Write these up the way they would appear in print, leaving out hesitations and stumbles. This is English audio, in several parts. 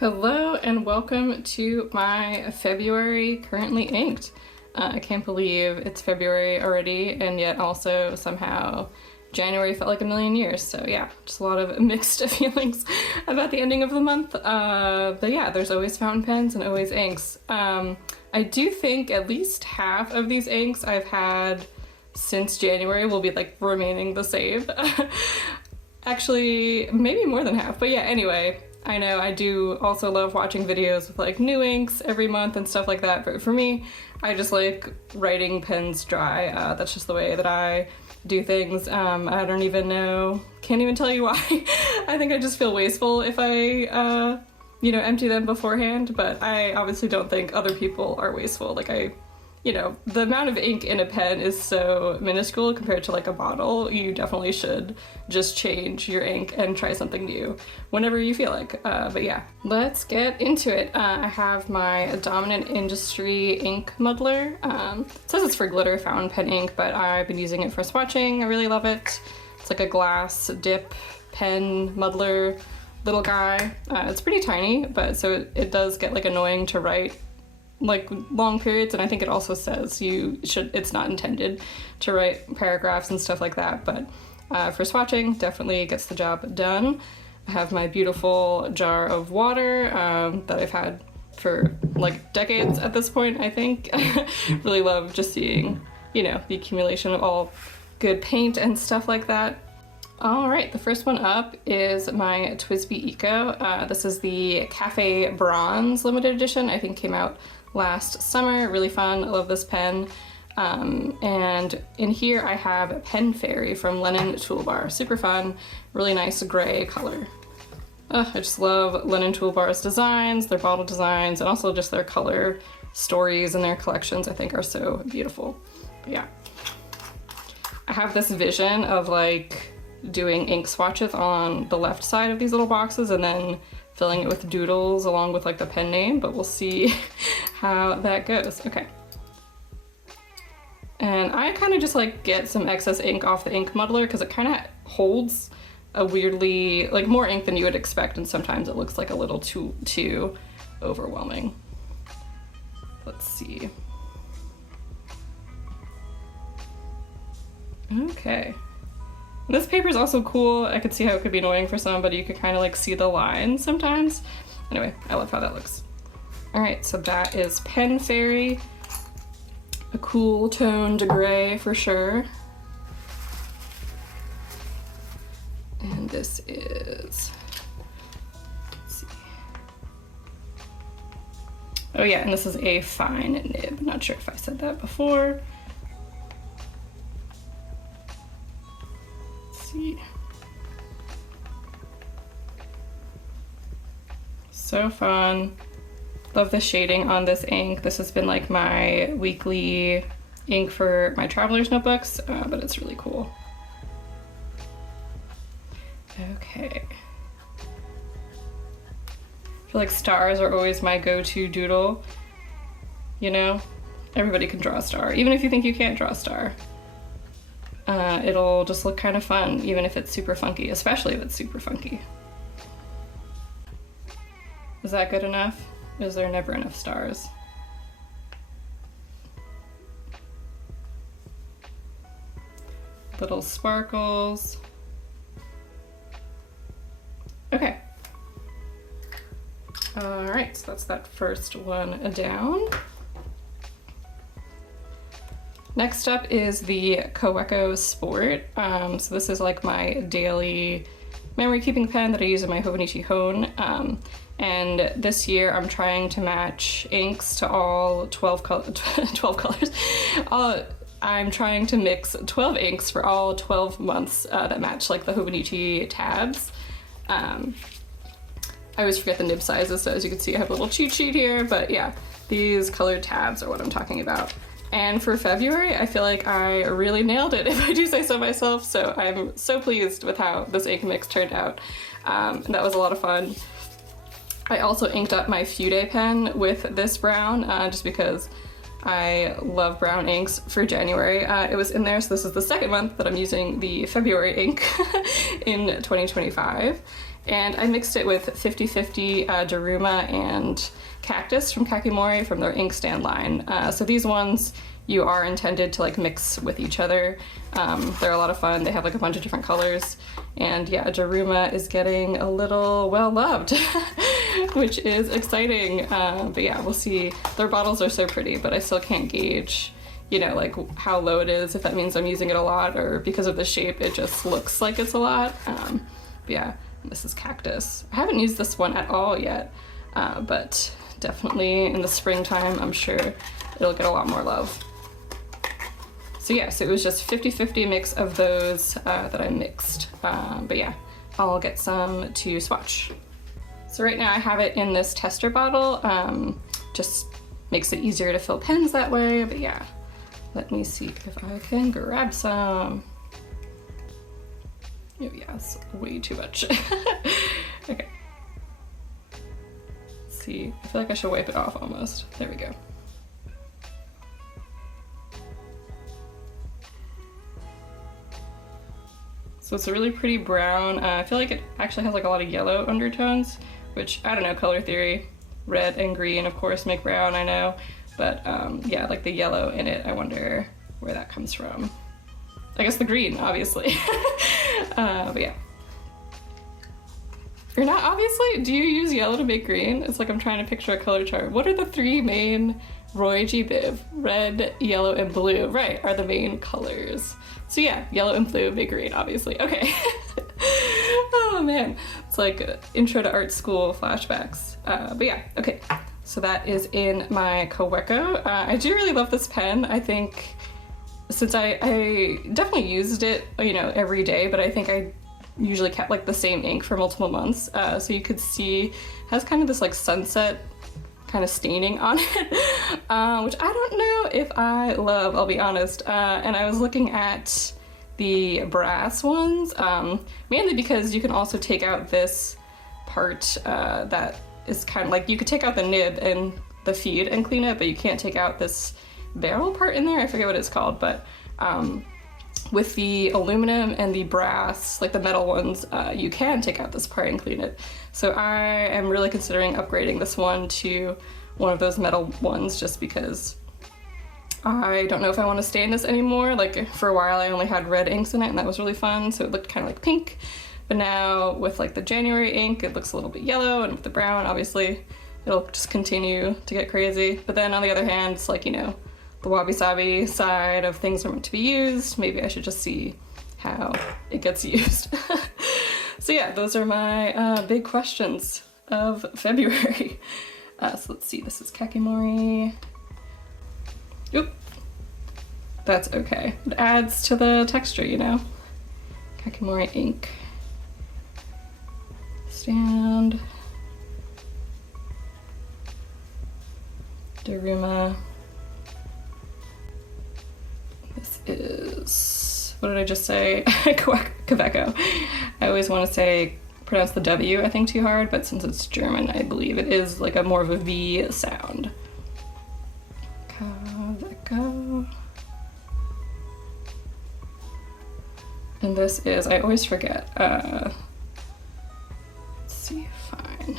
Hello and welcome to my February currently inked. I can't believe it's February already, and yet also somehow January felt like a million years. So yeah, just a lot of mixed feelings about the ending of the month. But yeah, there's always fountain pens and always inks. I do think at least half of these inks I've had since January will be like remaining the same. Actually, maybe more than half, but yeah, anyway. I know I do also love watching videos with like new inks every month and stuff like that, but for me, I just like writing pens dry. That's just the way that I do things. I don't even know, can't even tell you why. I think I just feel wasteful if I, empty them beforehand, but I obviously don't think other people are wasteful. Like the amount of ink in a pen is so minuscule compared to like a bottle. You definitely should just change your ink and try something new whenever you feel like. But yeah, let's get into it. I have my Dominant Industry ink muddler. It says it's for glitter fountain pen ink, but I've been using it for swatching. I really love it. It's like a glass dip pen muddler little guy. It's pretty tiny, but so it does get like annoying to write like long periods, and I think it also says it's not intended to write paragraphs and stuff like that, but for swatching, definitely gets the job done. I have my beautiful jar of water that I've had for like decades at this point, I think. Really love just seeing, the accumulation of all good paint and stuff like that. All right, the first one up is my TWSBI Eco. This is the Cafe Bronze limited edition. I think came out last summer. Really fun. I love this pen. And in here I have a Pen Fairy from Lennon Toolbar. Super fun, really nice gray color. I just love Lennon Toolbar's designs, their bottle designs, and also just their color stories and their collections I think are so beautiful. But yeah, I have this vision of like doing ink swatches on the left side of these little boxes and then filling it with doodles along with like the pen name, but we'll see how that goes. Okay. And I kind of just like get some excess ink off the ink muddler because it kind of holds a weirdly, like more ink than you would expect, and sometimes it looks like a little too overwhelming. Let's see. Okay. This paper is also cool. I could see how it could be annoying for some, but you could kind of like see the lines sometimes. Anyway, I love how that looks. All right, so that is Pen Fairy. A cool toned gray for sure. And this is, let's see. Oh yeah, and this is a fine nib. Not sure if I said that before. See. So fun. Love the shading on this ink. This has been like my weekly ink for my traveler's notebooks, but it's really cool. Okay. I feel like stars are always my go-to doodle. Everybody can draw a star, even if you think you can't draw a star. It'll just look kind of fun, even if it's super funky, especially if it's super funky. Is that good enough? Is there never enough stars? Little sparkles. Okay. All right, so that's that first one down. Next up is the Kaweco Sport. So this is like my daily memory keeping pen that I use in my Hobonichi Hone. And this year I'm trying to match inks to all 12 colors. I'm trying to mix 12 inks for all 12 months that match like the Hobonichi tabs. I always forget the nib sizes, so as you can see I have a little cheat sheet here, but yeah, these colored tabs are what I'm talking about. And for February, I feel like I really nailed it, if I do say so myself, so I'm so pleased with how this ink mix turned out. That was a lot of fun. I also inked up my Fude pen with this brown, just because I love brown inks for January. It was in there, so this is the second month that I'm using the February ink in 2025. And I mixed it with 50/50 Daruma and Cactus from Kakimori from their inkstand line. So these ones you are intended to like mix with each other. They're a lot of fun. They have like a bunch of different colors. And yeah, Daruma is getting a little well loved, which is exciting. But yeah, we'll see. Their bottles are so pretty, but I still can't gauge, you know, like how low it is, if that means I'm using it a lot, or because of the shape, it just looks like it's a lot. But yeah, this is Cactus. I haven't used this one at all yet, but definitely in the springtime, I'm sure it'll get a lot more love. So yeah, so it was just 50/50 mix of those that I mixed. But yeah, I'll get some to swatch. So right now I have it in this tester bottle. Just makes it easier to fill pens that way, but yeah. Let me see if I can grab some. Oh yeah, it's way too much. Okay. Let's see, I feel like I should wipe it off almost. There we go. So it's a really pretty brown. I feel like it actually has like a lot of yellow undertones, which, I don't know, color theory. Red and green, of course, make brown, I know. But yeah, like the yellow in it, I wonder where that comes from. I guess the green, obviously. But yeah. You're not, obviously? Do you use yellow to make green? It's like I'm trying to picture a color chart. What are the three main Roy G. Biv? Red, yellow, and blue, right, are the main colors. So yeah, yellow and blue make green, obviously. Okay. Oh man, it's like intro to art school flashbacks. But yeah, okay. So that is in my Kaweco. I do really love this pen. I think since I definitely used it, you know, every day, but I think I usually kept like the same ink for multiple months. So you could see it has kind of this like sunset kind of staining on it, which I don't know if I love, I'll be honest. And I was looking at the brass ones, mainly because you can also take out this part that is kind of like, you could take out the nib and the feed and clean it, but you can't take out this barrel part in there. I forget what it's called, but with the aluminum and the brass, like the metal ones, you can take out this part and clean it. So I am really considering upgrading this one to one of those metal ones, just because I don't know if I want to stain this anymore. Like for a while I only had red inks in it and that was really fun, so it looked kind of like pink. But now with like the January ink, it looks a little bit yellow, and with the brown, obviously, it'll just continue to get crazy. But then on the other hand, it's like, you know, the wabi-sabi side of things are meant to be used. Maybe I should just see how it gets used. So yeah, those are my big questions of February. So let's see, this is Kakimori. Oop, that's okay. It adds to the texture, you know? Kakimori ink. Stand. Daruma. This is, what did I just say? Kaweco. I always want to say, pronounce the W, I think, too hard, but since it's German, I believe it is like a more of a V sound. Kaweco. And this is, I always forget, let's see, fine.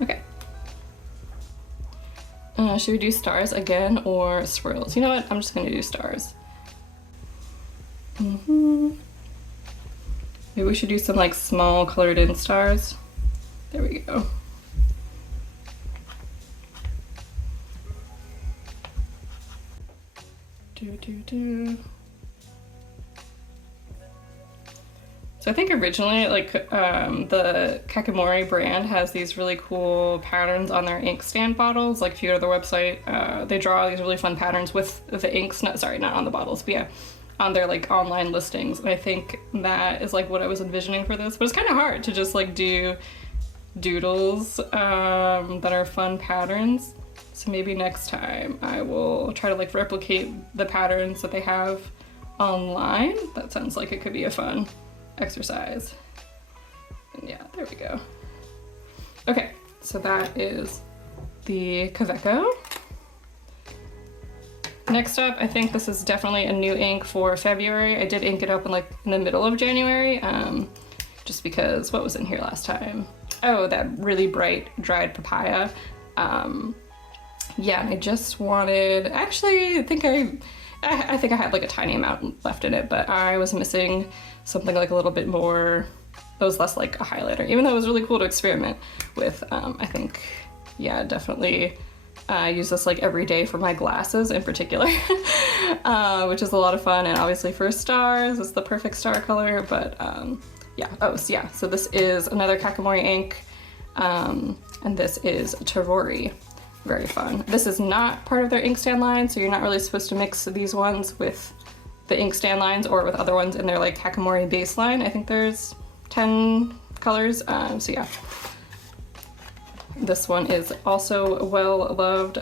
Okay. Should we do stars again or swirls? You know what, I'm just gonna do stars. Maybe we should do some like small colored in stars. There we go. So I think originally, like, the Kakimori brand has these really cool patterns on their inkstand bottles. Like if you go to their website, they draw these really fun patterns with the inks, not on the bottles, but yeah, on their like online listings. And I think that is like what I was envisioning for this, but it's kind of hard to just like do doodles that are fun patterns. So maybe next time I will try to like replicate the patterns that they have online. That sounds like it could be a fun exercise. And yeah, there we go. Okay, so that is the Kaweco. Next up, I think this is definitely a new ink for February. I did ink it up in the middle of January, just because what was in here last time? Oh, that really bright dried papaya. Yeah, I just wanted, actually, I think I had like a tiny amount left in it, but I was missing something like a little bit more, it was less like a highlighter, even though it was really cool to experiment with. I think, yeah, definitely use this like every day for my glasses in particular, which is a lot of fun. And obviously for stars, it's the perfect star color, but yeah. Oh, so yeah, so this is another Kakimori ink, and this is Terori. Very fun. This is not part of their inkstand line, so you're not really supposed to mix these ones with the inkstand lines or with other ones in their like Kakimori base line. I think there's 10 colors, so yeah. This one is also well loved.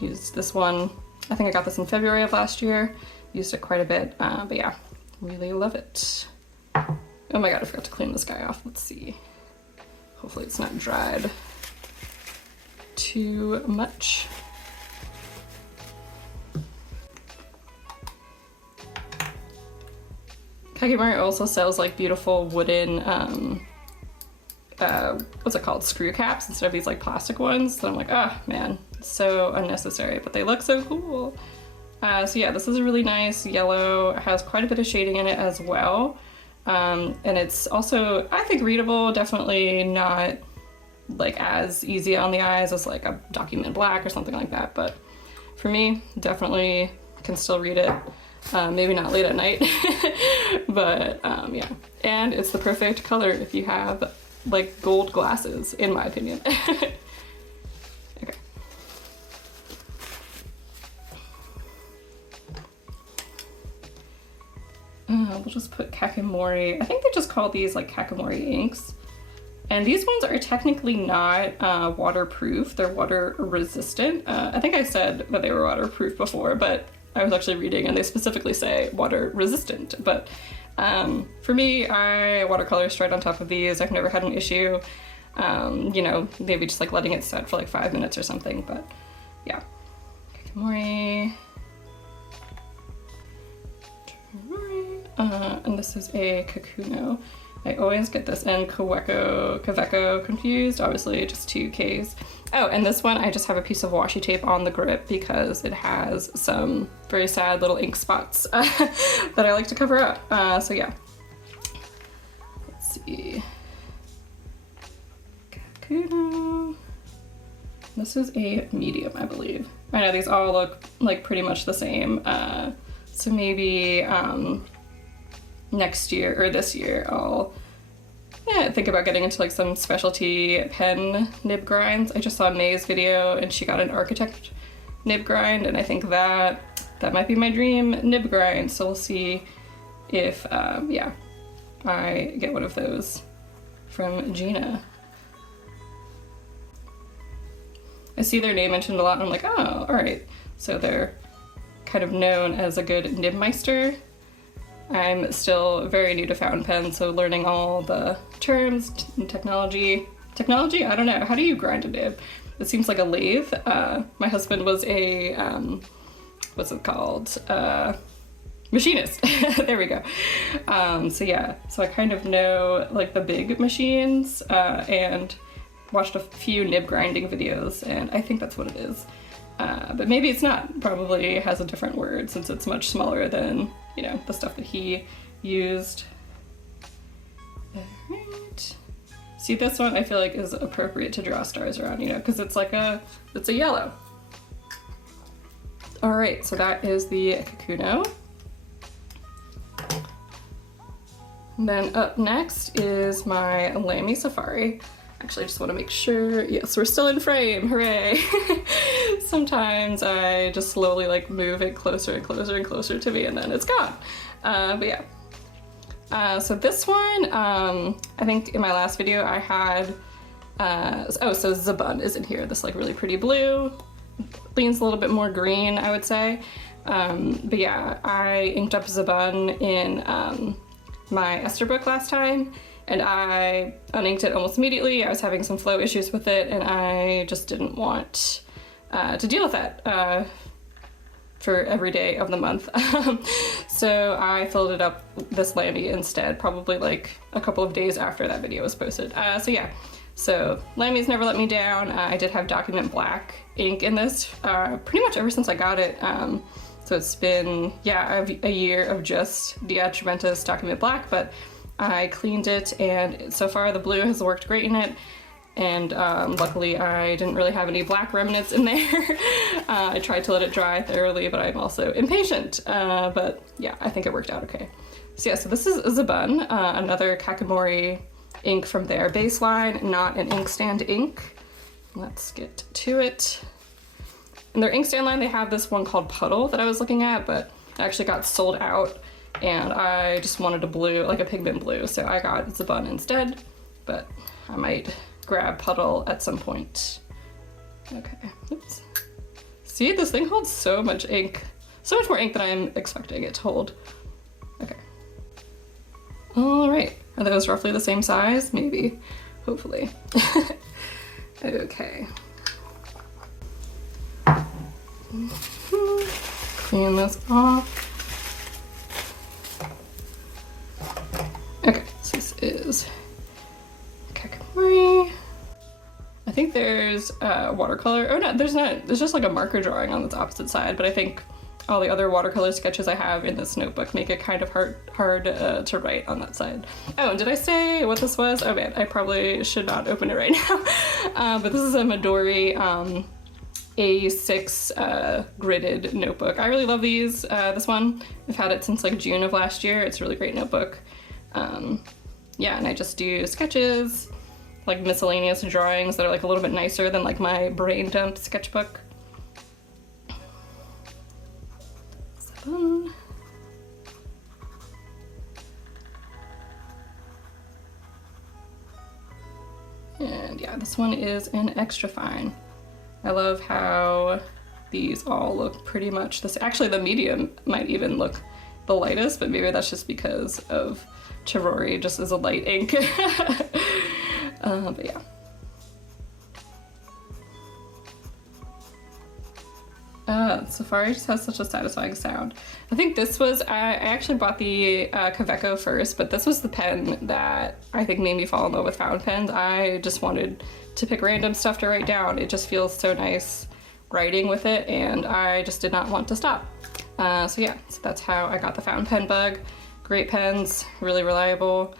Used this one, I think I got this in February of last year. Used it quite a bit, but yeah, really love it. Oh my god, I forgot to clean this guy off. Let's see. Hopefully it's not dried too much. Kakimori also sells like beautiful wooden, what's it called, screw caps instead of these like plastic ones. So I'm like, oh man, so unnecessary, but they look so cool. So yeah, this is a really nice yellow. It has quite a bit of shading in it as well. And it's also, I think, readable. Definitely not like as easy on the eyes as like a document black or something like that, but for me, definitely can still read it. Maybe not late at night, but yeah. And it's the perfect color if you have like gold glasses, in my opinion. Okay. We'll just put Kakimori. I think they just call these like Kakimori inks. And these ones are technically not waterproof, they're water resistant. I think I said that they were waterproof before, but I was actually reading and they specifically say water resistant. But for me, I watercolor straight on top of these. I've never had an issue. You know, maybe just like letting it set for like 5 minutes or something, but yeah. Kakimori. And this is a Kakuno. I always get this and Kaweco confused, obviously just 2 Ks. Oh, and this one I just have a piece of washi tape on the grip because it has some very sad little ink spots that I like to cover up. So yeah. Let's see. Kakuno. This is a medium, I believe. I know these all look like pretty much the same. So maybe next year or this year I'll think about getting into like some specialty pen nib grinds. I just saw May's video and she got an architect nib grind, and I think that might be my dream nib grind. So we'll see if yeah, I get one of those from Gina. I see their name mentioned a lot and I'm like, oh, all right. So they're kind of known as a good nibmeister. I'm still very new to fountain pen, so learning all the terms and technology. Technology? I don't know. How do you grind a nib? It seems like a lathe. My husband was a, what's it called? Machinist. There we go. So yeah, so I kind of know like the big machines and watched a few nib grinding videos, and I think that's what it is. But maybe it's not. Probably has a different word since it's much smaller than, you know, the stuff that he used. Alright. See, this one I feel like is appropriate to draw stars around, you know, because it's like it's a yellow. Alright, so that is the Kakuno. And then up next is my Lamy Safari. Actually, I just want to make sure, yes, we're still in frame, hooray! Sometimes I just slowly like move it closer and closer and closer to me and then it's gone. But yeah. So this one, I think in my last video I had, so Zabun is in here, this like really pretty blue, leans a little bit more green, I would say. But yeah, I inked up Zabun in my Esterbrook last time, and I uninked it almost immediately. I was having some flow issues with it, and I just didn't want to deal with that. for every day of the month. So I filled it up this Lamy instead, probably like a couple of days after that video was posted. So yeah, so Lamy's never let me down. I did have Document Black ink in this pretty much ever since I got it. So it's been, yeah, a year of just Diatraventus Document Black, but I cleaned it and so far the blue has worked great in it. And luckily I didn't really have any black remnants in there. I tried to let it dry thoroughly, but I'm also impatient. But yeah, I think it worked out okay. So yeah, so this is Zabun, another Kakimori ink from their baseline, not an inkstand ink. Let's get to it. In their inkstand line, they have this one called Puddle that I was looking at, but it actually got sold out and I just wanted a blue, like a pigment blue, so I got Zabun instead, but I might grab Puddle at some point. Okay, oops. See, this thing holds so much ink. So much more ink than I'm expecting it to hold. Okay. All right, are those roughly the same size? Maybe, hopefully. Okay. Clean this off. Okay, so this is Kakimori. I think there's watercolor. Oh no, there's not. There's just like a marker drawing on the opposite side, but I think all the other watercolor sketches I have in this notebook make it kind of hard to write on that side. Oh, and did I say what this was? Oh man, I probably should not open it right now. But this is a Midori A6 gridded notebook. I really love these. This one, I've had it since like June of last year. It's a really great notebook. Yeah, and I just do sketches, like miscellaneous drawings that are like a little bit nicer than like my brain dump sketchbook. And yeah, this one is an extra fine. I love how these all look pretty much this. Actually, the medium might even look the lightest, but maybe that's just because of Chirori just as a light ink. But yeah. Safari just has such a satisfying sound. I think this was, I actually bought the Kaweco first, but this was the pen that I think made me fall in love with fountain pens. I just wanted to pick random stuff to write down. It just feels so nice writing with it, and I just did not want to stop. So yeah, so that's how I got the fountain pen bug. Great pens, really reliable.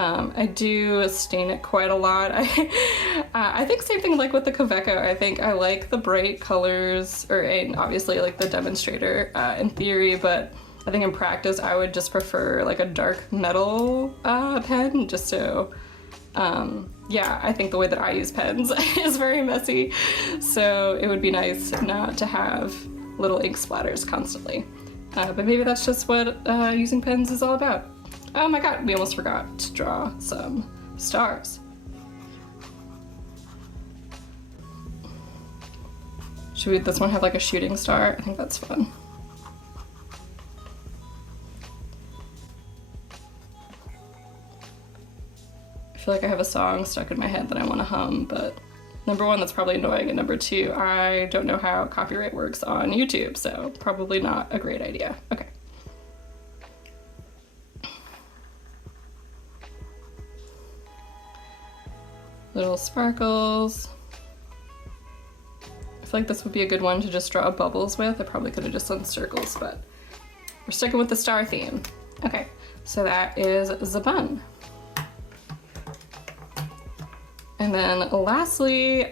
I do stain it quite a lot. I think same thing like with the Kaweco. I think I like the bright colors, and obviously like the demonstrator in theory, but I think in practice I would just prefer like a dark metal pen, just so, yeah, I think the way that I use pens is very messy, so it would be nice not to have little ink splatters constantly. But maybe that's just what using pens is all about. Oh my god, we almost forgot to draw some stars. Should this one have like a shooting star? I think that's fun. I feel like I have a song stuck in my head that I want to hum, but number one, that's probably annoying, and number two, I don't know how copyright works on YouTube, so probably not a great idea. Okay. Little sparkles. I feel like this would be a good one to just draw bubbles with. I probably could have just done circles, but we're sticking with the star theme. Okay, so that is Zabun. And then lastly,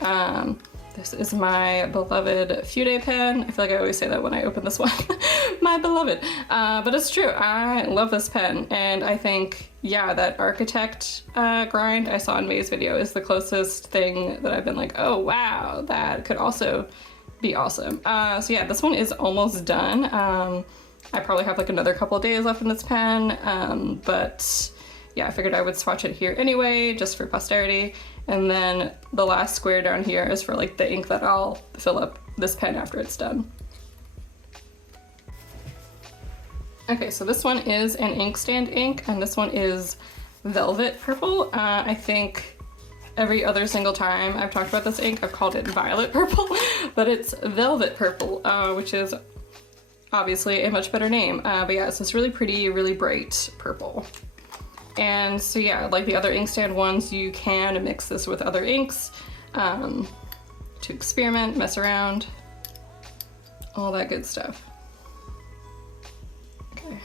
this is my beloved Fude pen. I feel like I always say that when I open this one. My beloved. But it's true, I love this pen. And I think, yeah, that architect grind I saw in May's video is the closest thing that I've been like, oh wow, that could also be awesome. So yeah, this one is almost done. I probably have like another couple of days left in this pen, but yeah, I figured I would swatch it here anyway, just for posterity. And then the last square down here is for like the ink that I'll fill up this pen after it's done. Okay, so this one is an inkstand ink, and this one is Velvet Purple. I think every other single time I've talked about this ink, I've called it Violet Purple, but it's Velvet Purple, which is obviously a much better name. But yeah, it's this really pretty, really bright purple. And so yeah, like the other inkstand ones, you can mix this with other inks to experiment, mess around, all that good stuff. Okay.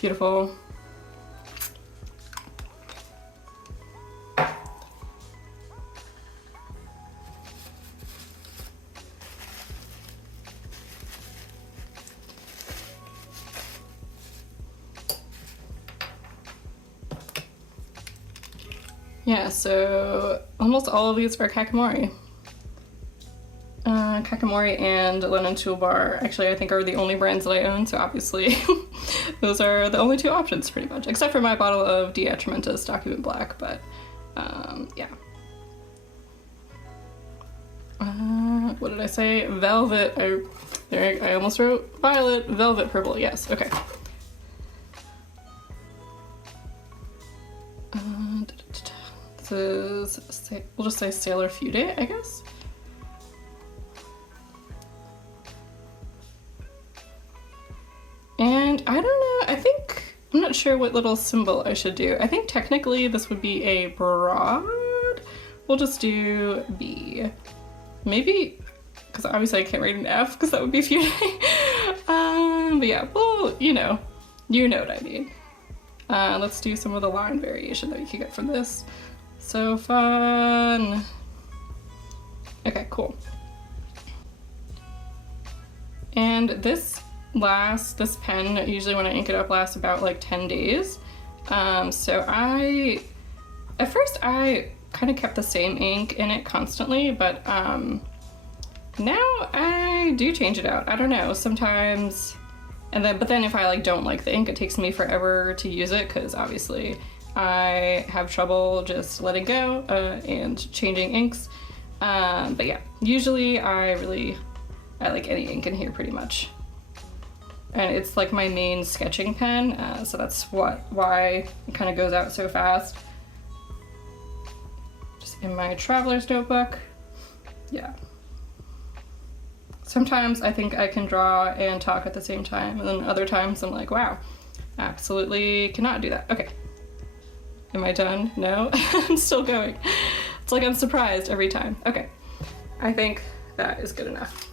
Beautiful. Yeah, so almost all of these are Kakimori. Kakimori and Lennon Toolbar, actually I think are the only brands that I own, so obviously those are the only two options pretty much, except for my bottle of Deatramentus Document Black, but yeah. What did I say? Velvet, I almost wrote violet, velvet purple, yes, okay. This is, we'll just say Sailor Fude, I guess. And I don't know, I'm not sure what little symbol I should do. I think technically this would be a broad. We'll just do B. Maybe, because obviously I can't write an F because that would be Fude. But yeah, well, you know what I mean. Let's do some of the line variation that you can get from this. So fun. Okay, cool. And this pen, usually when I ink it up, lasts about like 10 days. So at first I kind of kept the same ink in it constantly, but now I do change it out. I don't know, sometimes, but then if I don't like the ink, it takes me forever to use it, because obviously I have trouble just letting go and changing inks. But yeah, usually I like any ink in here pretty much. And it's like my main sketching pen, so that's why it kind of goes out so fast. Just in my traveler's notebook. Yeah. Sometimes I think I can draw and talk at the same time, and then other times I'm like, wow, absolutely cannot do that. Okay. Am I done? No? I'm still going. It's like I'm surprised every time. Okay. I think that is good enough.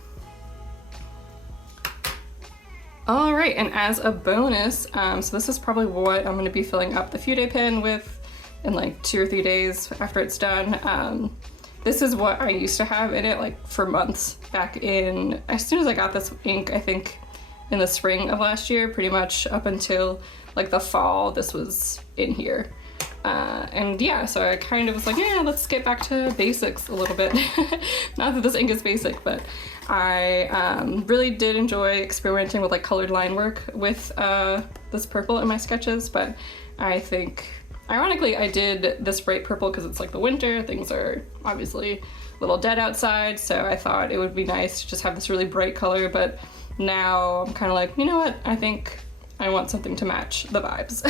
All right, and as a bonus, so this is probably what I'm going to be filling up the Fude pen with in like 2 or 3 days after it's done. This is what I used to have in it like for months back in, as soon as I got this ink, I think in the spring of last year, pretty much up until like the fall, this was in here. And yeah, so I kind of was like, yeah, let's get back to basics a little bit. Not that this ink is basic, but I really did enjoy experimenting with like colored line work with this purple in my sketches, but I think, ironically, I did this bright purple because it's like the winter, things are obviously a little dead outside, so I thought it would be nice to just have this really bright color, but now I'm kind of like, you know what, I think I want something to match the vibes.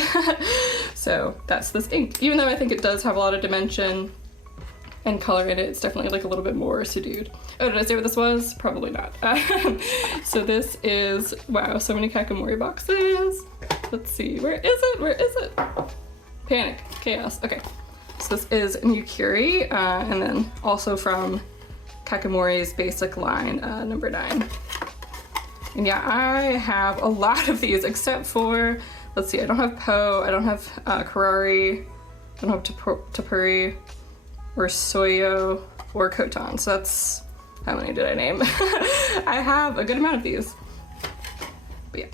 So that's this ink. Even though I think it does have a lot of dimension and color in it, it's definitely like a little bit more subdued. Oh, did I say what this was? Probably not. So this is, wow, so many Kakimori boxes. Let's see, where is it? Where is it? Panic, chaos, okay. So this is Mukuri, and then also from Kakimori's basic line, number 9. And yeah, I have a lot of these except for, let's see, I don't have Po, I don't have Karari, I don't have Tapuri, or Soyo, or Kotan. So that's, how many did I name? I have a good amount of these. But yeah.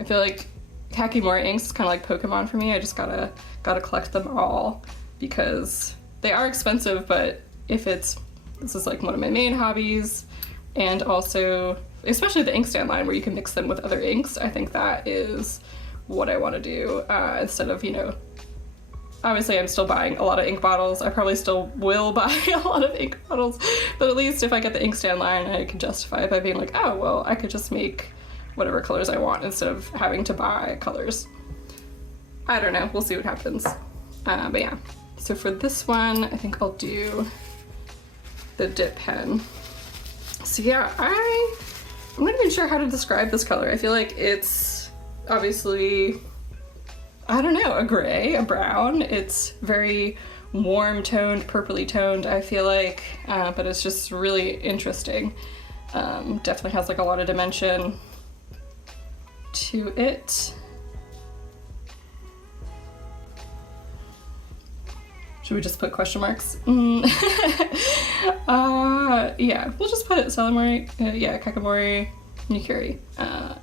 I feel like Kakimori inks is kind of like Pokemon for me. I just gotta collect them all because they are expensive, but this is like one of my main hobbies. And also, especially the inkstand line where you can mix them with other inks, I think that is what I want to do instead of, obviously I'm still buying a lot of ink bottles. I probably still will buy a lot of ink bottles, but at least if I get the inkstand line, I can justify it by being like, oh, well, I could just make whatever colors I want instead of having to buy colors. I don't know, we'll see what happens. But yeah, so for this one, I think I'll do the dip pen. So yeah, I'm not even sure how to describe this color. I feel like it's obviously, I don't know, a gray, a brown. It's very warm toned, purpley toned, I feel like, but it's just really interesting. Definitely has like a lot of dimension to it. Should we just put question marks? Yeah, we'll just put Salamori, yeah, Kakimori, Nikuri,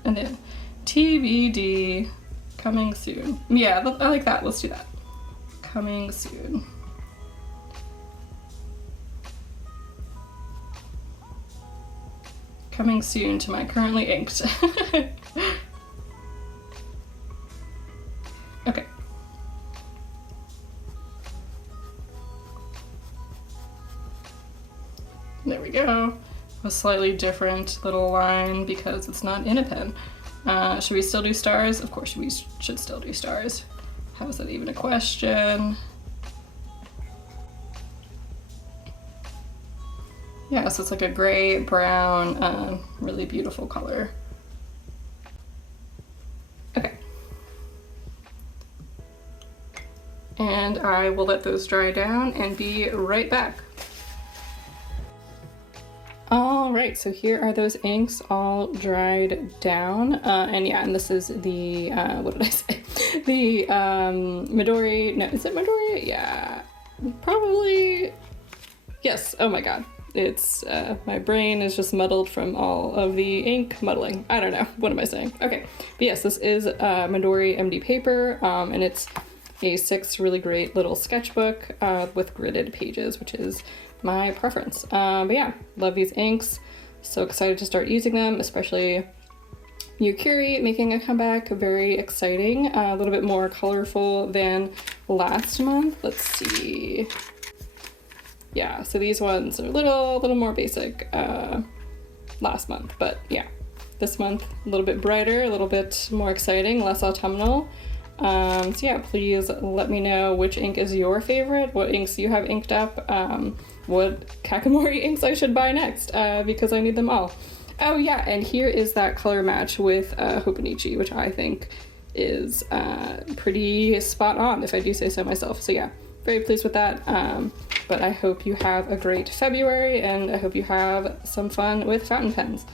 and then TBD, coming soon. Yeah, I like that, let's do that. Coming soon. Coming soon to my currently inked. Okay. There we go. A slightly different little line because it's not in a pen. Should we still do stars? Of course we should still do stars. How is that even a question? Yeah, so it's like a gray, brown, really beautiful color. Okay. And I will let those dry down and be right back. All right, so here are those inks all dried down. And yeah, and this is the, what did I say? The Midori, no, is it Midori? Yeah, probably, yes, oh my God. It's, my brain is just muddled from all of the ink muddling. I don't know, what am I saying? Okay, but yes, this is Midori MD paper, and it's a 6 really great little sketchbook with gridded pages, which is my preference. But yeah, love these inks. So excited to start using them, especially Yukiri making a comeback. Very exciting. A little bit more colorful than last month. Let's see. Yeah, so these ones are a little more basic last month, but yeah, this month a little bit brighter, a little bit more exciting, less autumnal. So yeah, please let me know which ink is your favorite, what inks you have inked up, what Kakimori inks I should buy next, because I need them all. Oh yeah, and here is that color match with Hobonichi, which I think is pretty spot on, if I do say so myself. So yeah, very pleased with that. But I hope you have a great February, and I hope you have some fun with fountain pens.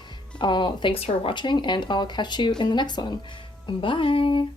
Thanks for watching, and I'll catch you in the next one. Bye!